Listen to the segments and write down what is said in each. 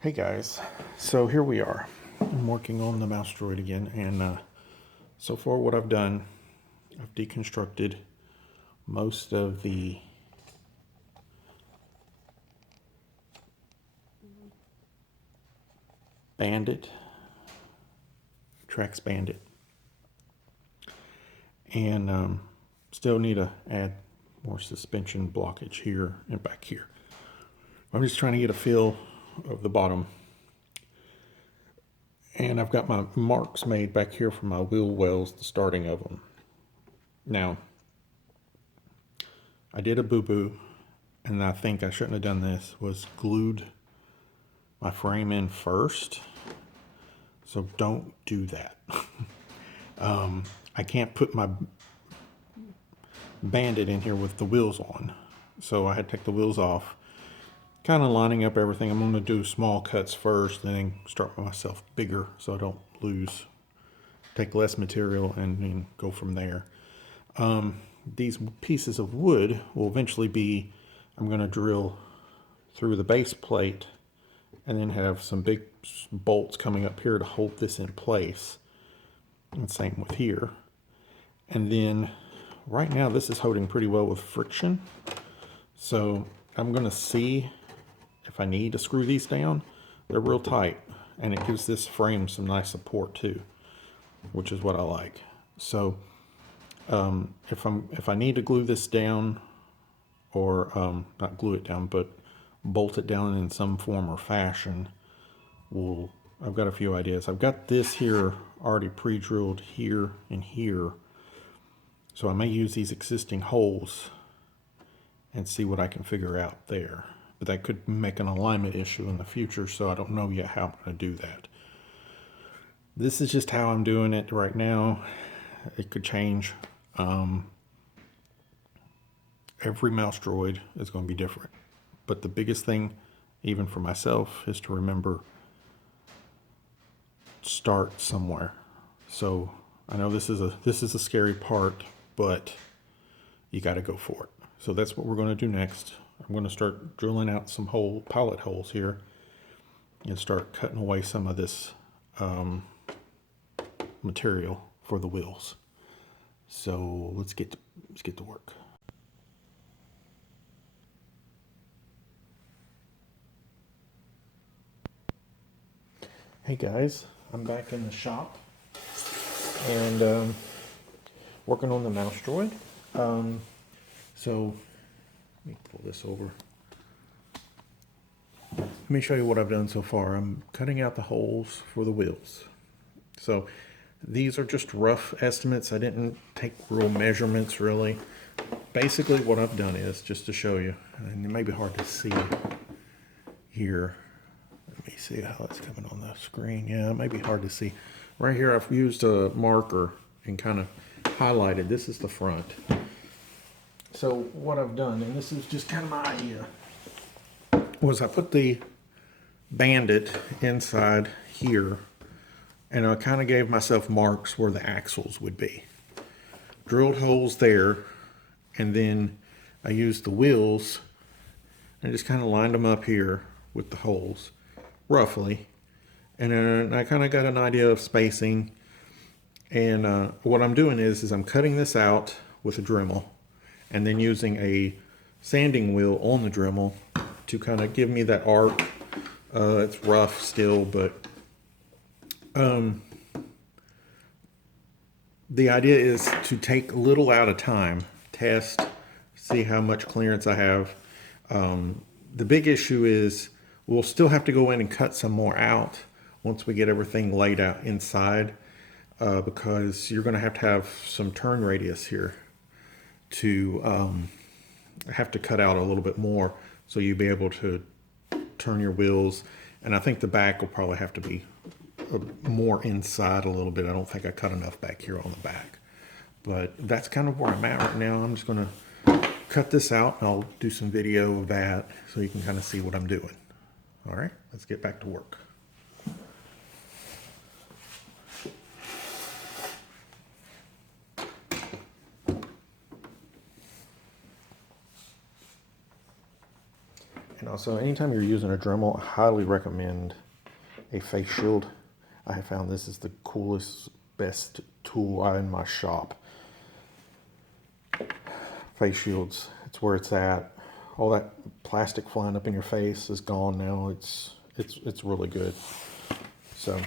Hey guys, so here we are. I'm working on the mouse droid again, and so far what I've done, I've deconstructed most of the bandit, Trax bandit, and still need to add more suspension blockage here and back here. I'm just trying to get a feel of the bottom. And I've got my marks made back here for my wheel wells, the starting of them. Now, I did a boo-boo, and I think I shouldn't have done this, was glued my frame in first. So don't do that. I can't put my bandit in here with the wheels on. So I had to take the wheels off, kind of lining up everything. I'm going to do small cuts first, then start myself bigger so I don't lose, take less material and go from there. These pieces of wood will eventually be, I'm going to drill through the base plate and then have some big bolts coming up here to hold this in place. And same with here. And then right now this is holding pretty well with friction. So I'm going to see if I need to screw these down. They're real tight, and it gives this frame some nice support too, which is what I like. So if I need to glue this down, or not glue it down, but bolt it down in some form or fashion, I've got a few ideas. I've got this here already pre-drilled here and here, so I may use these existing holes and see what I can figure out there. But that could make an alignment issue in the future, so I don't know yet how I'm going to do that. This is just how I'm doing it right now. It could change. Every mouse droid is going to be different. But the biggest thing, even for myself, is to remember, start somewhere. So I know this is a scary part, but you got to go for it. So that's what we're going to do next. I'm going to start drilling out some pilot holes here and start cutting away some of this material for the wheels. So let's get to work. Hey guys, I'm back in the shop and working on the mouse droid. So let me pull this over. Let me show you what I've done so far. I'm cutting out the holes for the wheels. So these are just rough estimates. I didn't take real measurements really. Basically what I've done is, just to show you, and it may be hard to see here. Let me see how it's coming on the screen. Yeah, it may be hard to see. Right here I've used a marker and kind of highlighted. This is the front. So what I've done, and this is just kind of my idea, was I put the bandit inside here, and I kind of gave myself marks where the axles would be. Drilled holes there, and then I used the wheels and just kind of lined them up here with the holes, roughly. And then I kind of got an idea of spacing. And what I'm doing is I'm cutting this out with a Dremel, and then using a sanding wheel on the Dremel to kind of give me that arc. It's rough still, but the idea is to take a little at a time, test, see how much clearance I have. The big issue is we'll still have to go in and cut some more out once we get everything laid out inside, because you're going to have some turn radius here to have to cut out a little bit more so you'll be able to turn your wheels. And I think the back will probably have to be more inside a little bit. I don't think I cut enough back here on the back, but that's kind of where I'm at right now. I'm just going to cut this out and I'll do some video of that so you can kind of see what I'm doing. All right, let's get back to work. And I'll So anytime you're using a Dremel, I highly recommend a face shield. I have found this is the coolest, best tool in my shop. Face shields, it's where it's at. All that plastic flying up in your face is gone now. It's really good. So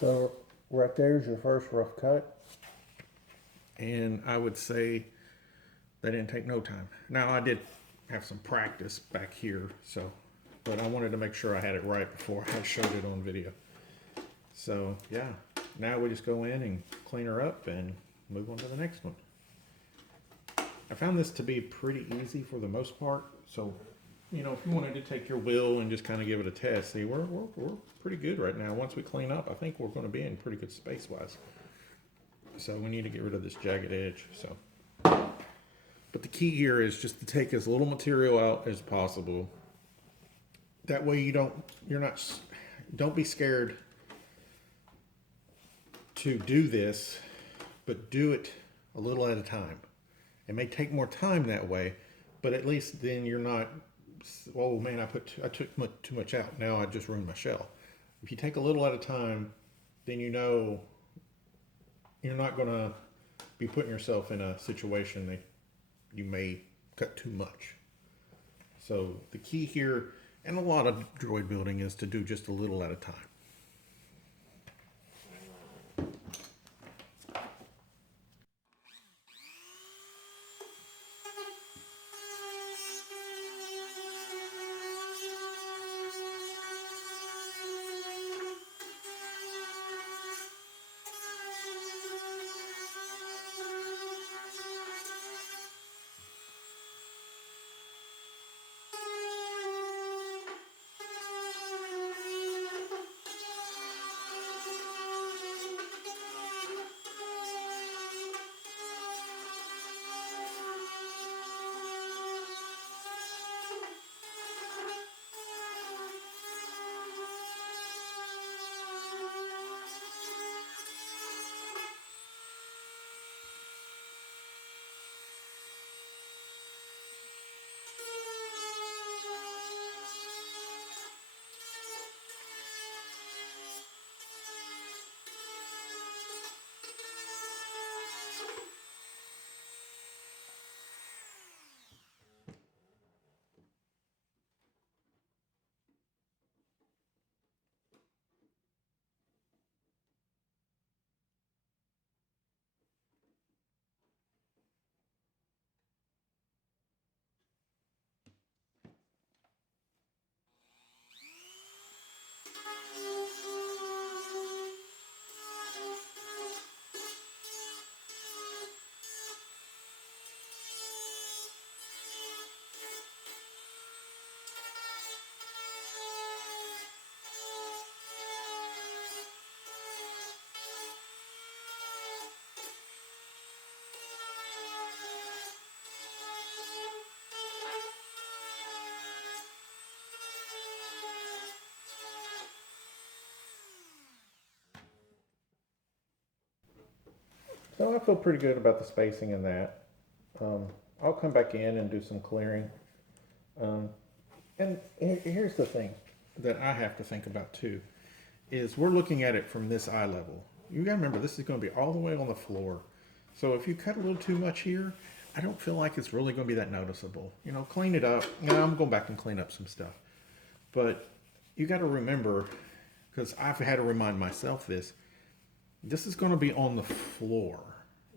So right there's your first rough cut. And I would say that didn't take no time. Now I did have some practice back here, so, but I wanted to make sure I had it right before I showed it on video. So yeah, now we just go in and clean her up and move on to the next one. I found this to be pretty easy for the most part. So, you know, if you wanted to take your wheel and just kind of give it a test, see, we're pretty good right now. Once we clean up, I think we're going to be in pretty good space-wise. So we need to get rid of this jagged edge. So, but the key here is just to take as little material out as possible. That way don't be scared to do this, but do it a little at a time. It may take more time that way, but at least then you're not, oh man, I took too much out. Now I just ruined my shell. If you take a little at a time, then you know you're not going to be putting yourself in a situation that you may cut too much. So the key here, and a lot of droid building, is to do just a little at a time. So I feel pretty good about the spacing in that. I'll come back in and do some clearing. Um, and here's the thing that I have to think about too, is we're looking at it from this eye level. You gotta remember this is gonna be all the way on the floor. So if you cut a little too much here, I don't feel like it's really gonna be that noticeable. You know, clean it up. Now I'm going back and clean up some stuff. But you gotta remember, because I've had to remind myself this is gonna be on the floor.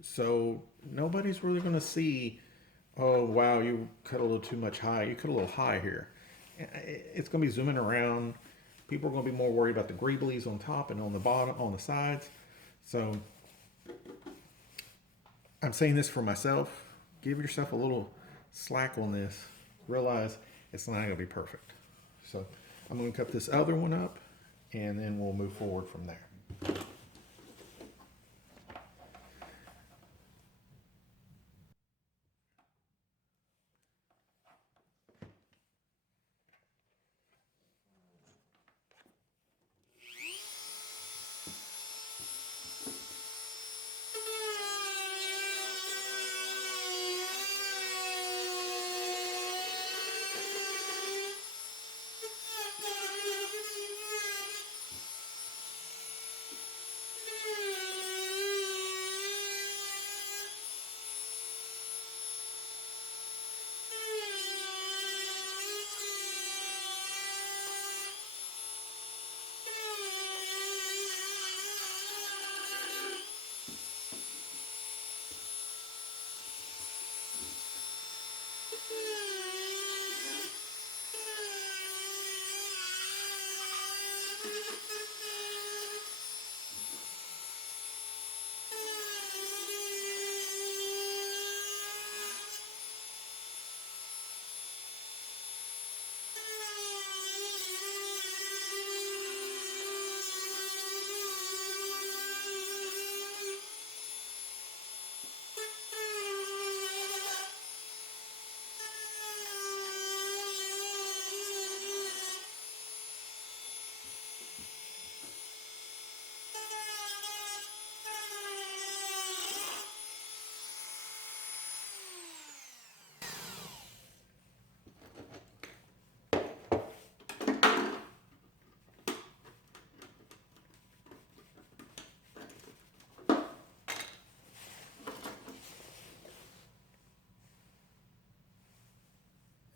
So nobody's really gonna see, oh wow, you cut a little too much high. You cut a little high here. It's going to be zooming around. People are going to be more worried about the greeblies on top and on the bottom, on the sides. So I'm saying this for myself. Give yourself a little slack on this. Realize it's not going to be perfect. So I'm going to cut this other one up and then we'll move forward from there.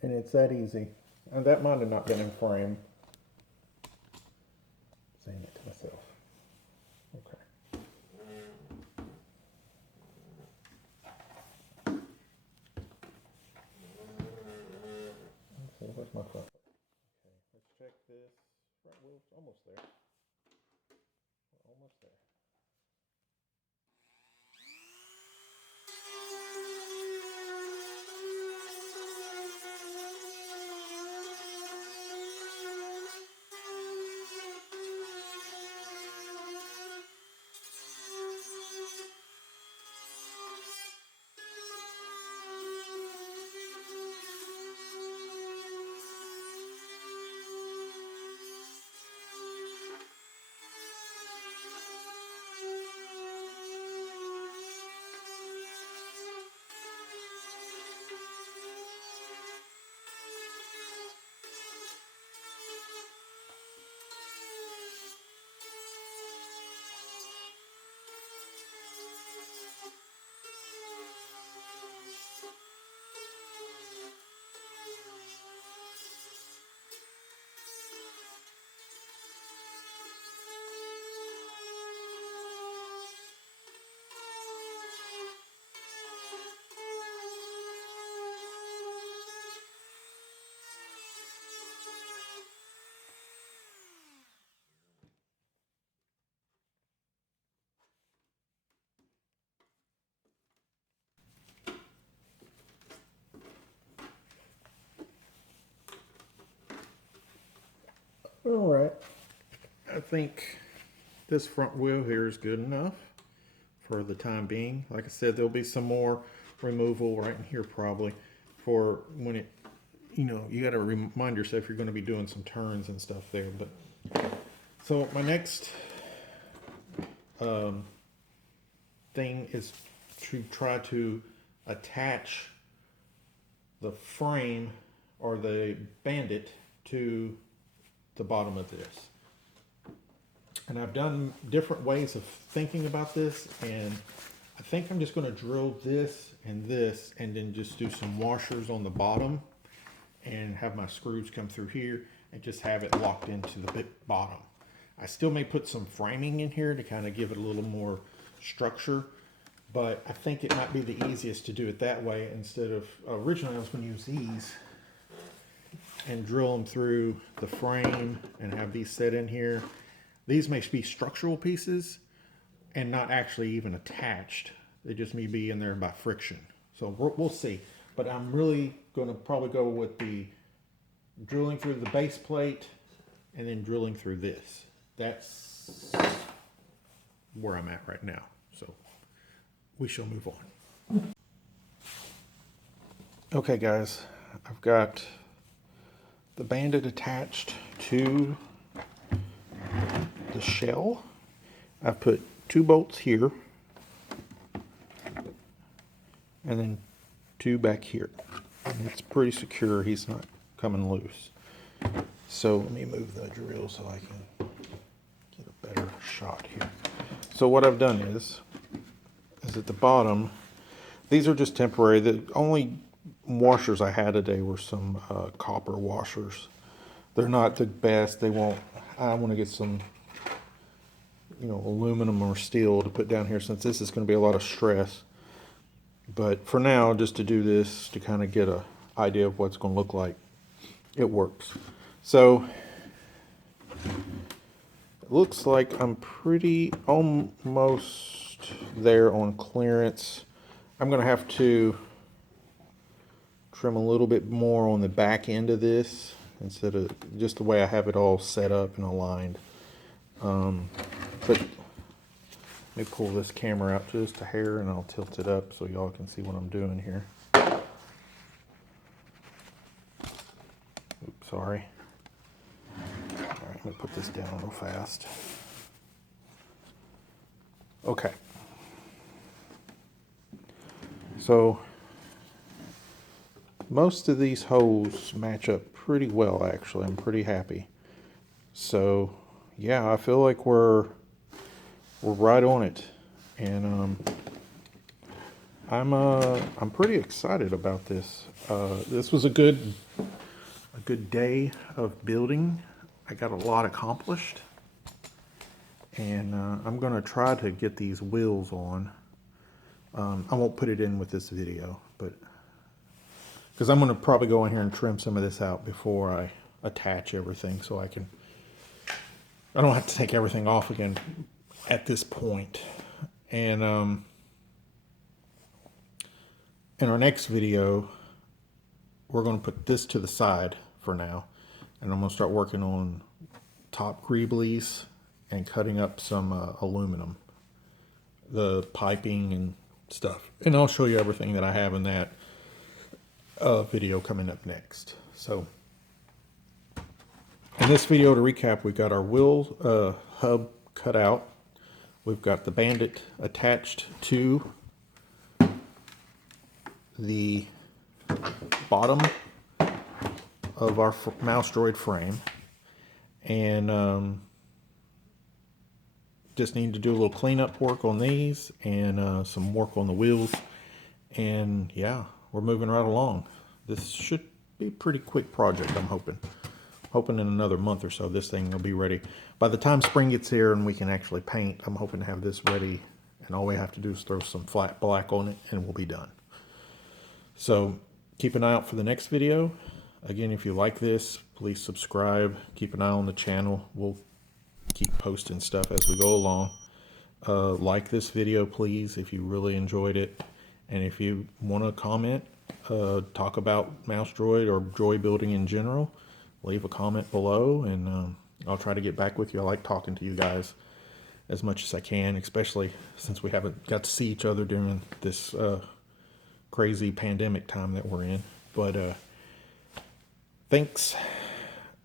And it's that easy. And that might have not been in frame. Saying it to myself. Okay. So where's my front? Okay, let's check this. Front wheel's almost there. We're almost there. All right. I think this front wheel here is good enough for the time being. Like I said, there'll be some more removal right in here probably for when it, you got to remind yourself you're going to be doing some turns and stuff there. But so my next thing is to try to attach the frame or the bandit to the bottom of this. And I've done different ways of thinking about this, and I think I'm just going to drill this and then just do some washers on the bottom and have my screws come through here and just have it locked into the bottom. I still may put some framing in here to kind of give it a little more structure, but I think it might be the easiest to do it that way instead of, originally I was going to use these and drill them through the frame and have these set in here. These may be structural pieces and not actually even attached. They just may be in there by friction. So we'll see. But I'm really going to probably go with the drilling through the base plate and then drilling through this. That's where I'm at right now. So we shall move on. Okay guys, I've got the bandit attached to the shell. I've put 2 bolts here and then 2 back here. And it's pretty secure, he's not coming loose. So let me move the drill so I can get a better shot here. So what I've done is at the bottom, these are just temporary. The only washers I had today were some copper washers. They're not the best. I want to get some, aluminum or steel to put down here since this is going to be a lot of stress. But for now, just to do this to kind of get an idea of what it's going to look like, it works. So it looks like I'm pretty almost there on clearance. I'm going to have to trim a little bit more on the back end of this instead of just the way I have it all set up and aligned. But let me pull this camera out just a hair and I'll tilt it up so y'all can see what I'm doing here. Oops, sorry. All right, let me put this down real fast. Okay. So most of these holes match up pretty well, actually. I'm pretty happy. So yeah, I feel like we're right on it, and I'm pretty excited about this. This was a good day of building. I got a lot accomplished, and I'm gonna try to get these wheels on. I won't put it in with this video, but because I'm gonna probably go in here and trim some of this out before I attach everything, so I don't have to take everything off again at this point. And in our next video, we're going to put this to the side for now, and I'm going to start working on top greeblies and cutting up some aluminum, the piping and stuff. And I'll show you everything that I have in that video coming up next. So in this video, to recap, we've got our wheel hub cut out. We've got the bandit attached to the bottom of our mouse droid frame, and just need to do a little cleanup work on these and some work on the wheels, and yeah, we're moving right along. This should be a pretty quick project. I'm hoping in another month or so this thing will be ready. By the time spring gets here and we can actually paint, I'm hoping to have this ready, and all we have to do is throw some flat black on it and we'll be done. So keep an eye out for the next video. Again, if you like this, please subscribe. Keep an eye on the channel. We'll keep posting stuff as we go along. Like this video, please, if you really enjoyed it. And if you want to comment, talk about mouse droid or droid building in general, leave a comment below, and I'll try to get back with you. I like talking to you guys as much as I can, especially since we haven't got to see each other during this crazy pandemic time that we're in. But thanks,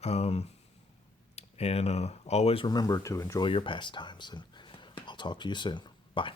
and always remember to enjoy your pastimes, and I'll talk to you soon. Bye.